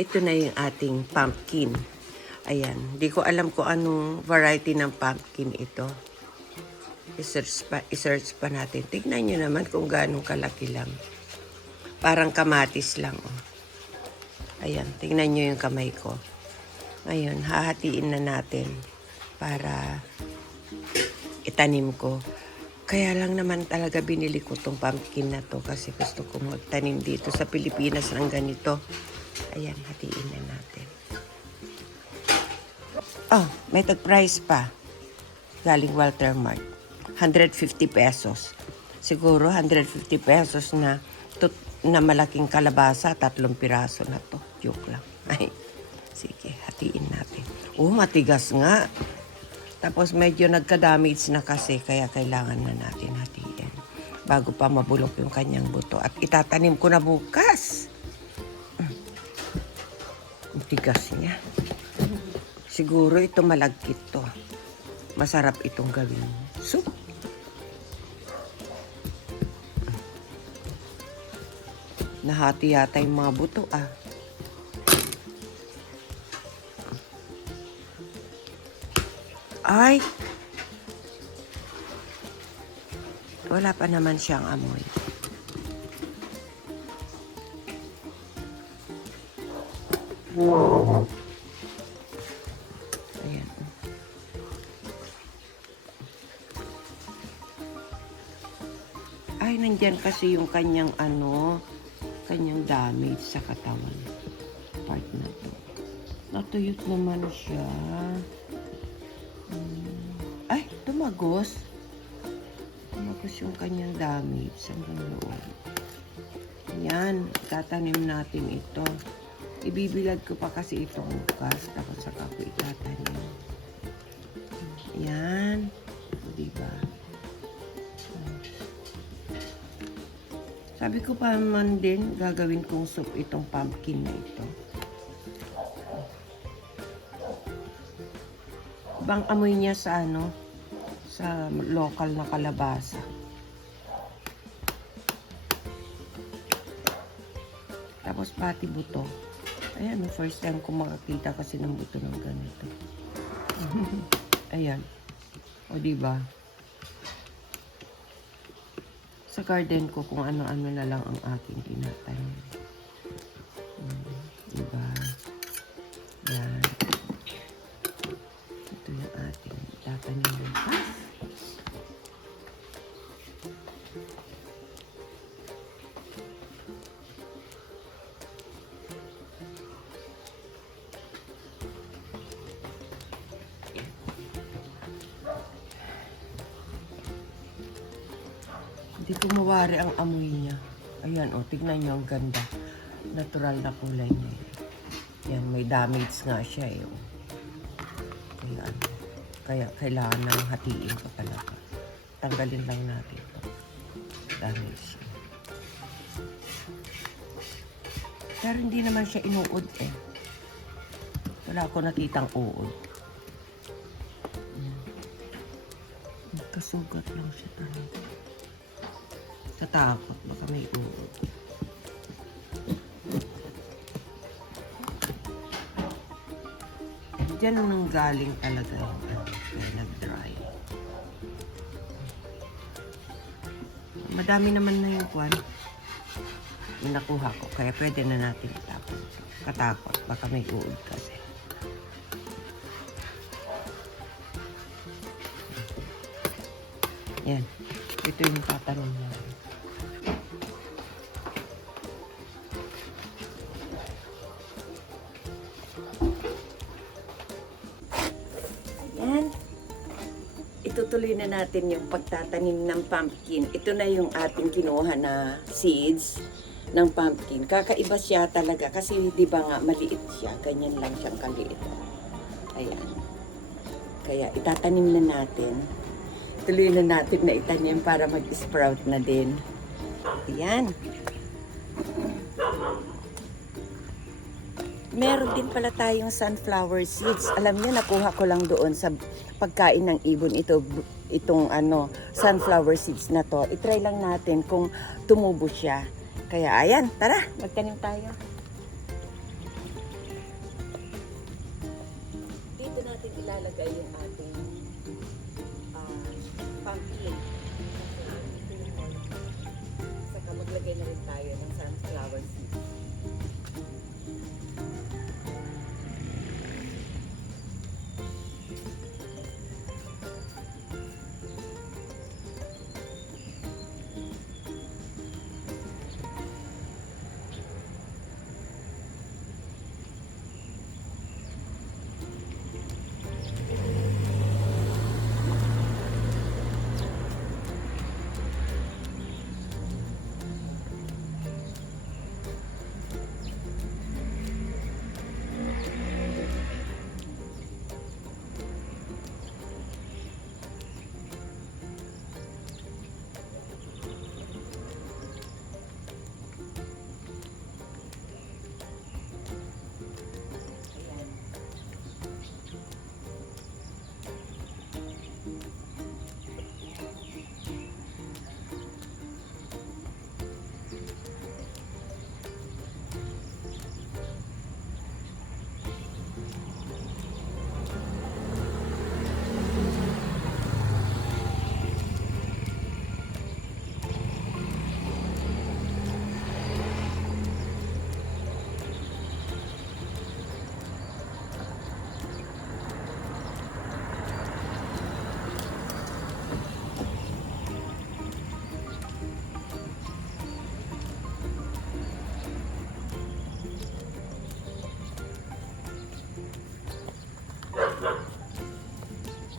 Ito na yung ating pumpkin. Ayan. Di ko alam kung anong variety ng pumpkin ito. I-search pa natin. Tignan nyo naman kung gaano kalaki lang. Parang kamatis lang. Oh. Ayan. Tignan nyo yung kamay ko. Ngayon, hahatiin na natin para itanim ko. Kaya lang naman talaga binili ko tong pumpkin na to kasi gusto ko magtanim dito sa Pilipinas ng ganito. Ayan, hatiin na natin. Oh, may tag-price pa. Galing Walter Mart. 150 pesos. Siguro 150 pesos na malaking kalabasa, 3 piraso na to. Joke lang. Ay, sige, hatiin natin. Oh, matigas nga. Tapos medyo nagka-damage na kasi kaya kailangan na natin hatiin bago pa mabulok yung kanyang buto. At itatanim ko na bukas. Ang tigas niya. Siguro ito malagkit to. Masarap itong gawin soup. Nahati yata yung mga buto ah. Ay! Wala pa naman siyang amoy. Ayan. Ay, nandyan kasi yung kanyang kanyang damage sa katawan. Part na to. Natuyot naman siya. Ay, tumagos. Tumagos yung kanyang damage hanggang loob. Ayan, tatanim natin ito. Ibibilad ko pa kasi itong bukas. Tapos saka ko itatanim. Ayan. Diba? Sabi ko pa man din, gagawin kong soup itong pumpkin na ito. Ibang amoy niya sa sa local na kalabasa. Tapos pati buto. Ayan, first time ko makakita kasi ng buto ng ganito. Ayan. O diba? Sa garden ko kung ano-ano na lang ang aking tinatanim. Diba? Yan. Ito yung ating tatanim. Hindi ko mawari ang amoy niya. Ayan, o, tignan niyo ang ganda. Natural na kulay niya. Yan, may damage nga siya, eh. Ayan. Kaya kailangan nang hatiin ko talaga. Tanggalin lang natin ito. Damage siya. Pero hindi naman siya inuod, eh. Wala ako nakitang uod. Kasugat lang siya talaga. Natakot, baka may uod. Diyan nang galing talaga yung kaya nag-dry. Madami naman na yung kwan. Yung nakuha ko, kaya pwede na natin itapon. Katakot, baka may uod kasi. Yan, ito yung tatanong natin. Itutuloy na natin yung pagtatanim ng pumpkin. Ito na yung ating kinuha na seeds ng pumpkin. Kakaiba siya talaga kasi di ba nga maliit siya. Ganyan lang siyang kaliit. Ayan. Kaya itatanim na natin. Tuloy na natin na itanim para mag-sprout na din. Ayan. Meron din pala tayong sunflower seeds. Alam niyo, nakuha ko lang doon sa pagkain ng ibon itong sunflower seeds na to. I-try lang natin kung tumubo siya. Kaya ayan, tara, magtanim tayo. ilalagay yung ating pumpkin. Saka maglagay na rin tayo ng sunflower seeds.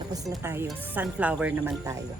Tapos na tayo. Sunflower naman tayo.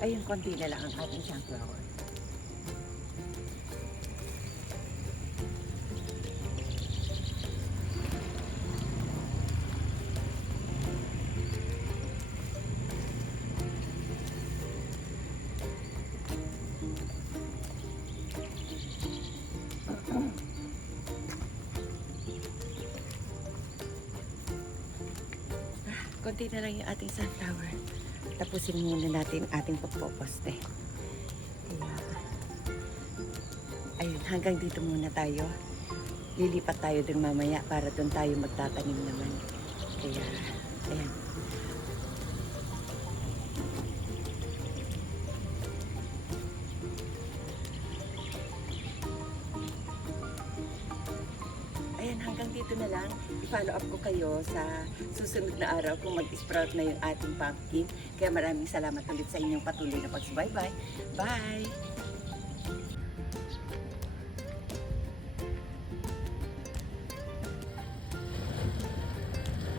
Ayun, konti na lang ang ating sunflower. Konti na lang yung ating sunflower. Tapusin muna natin ating pagpoposte. Kaya, ayun, hanggang dito muna tayo. Lilipat tayo dun mamaya para dun tayo magtatanim naman. Kaya, ayan. Ayan, hanggang dito na lang. I-follow up ko kayo sa susunod na araw kung mag-sprout na yung ating pumpkin. Kaya maraming salamat ulit sa inyong patuloy na pagsubaybay. Bye!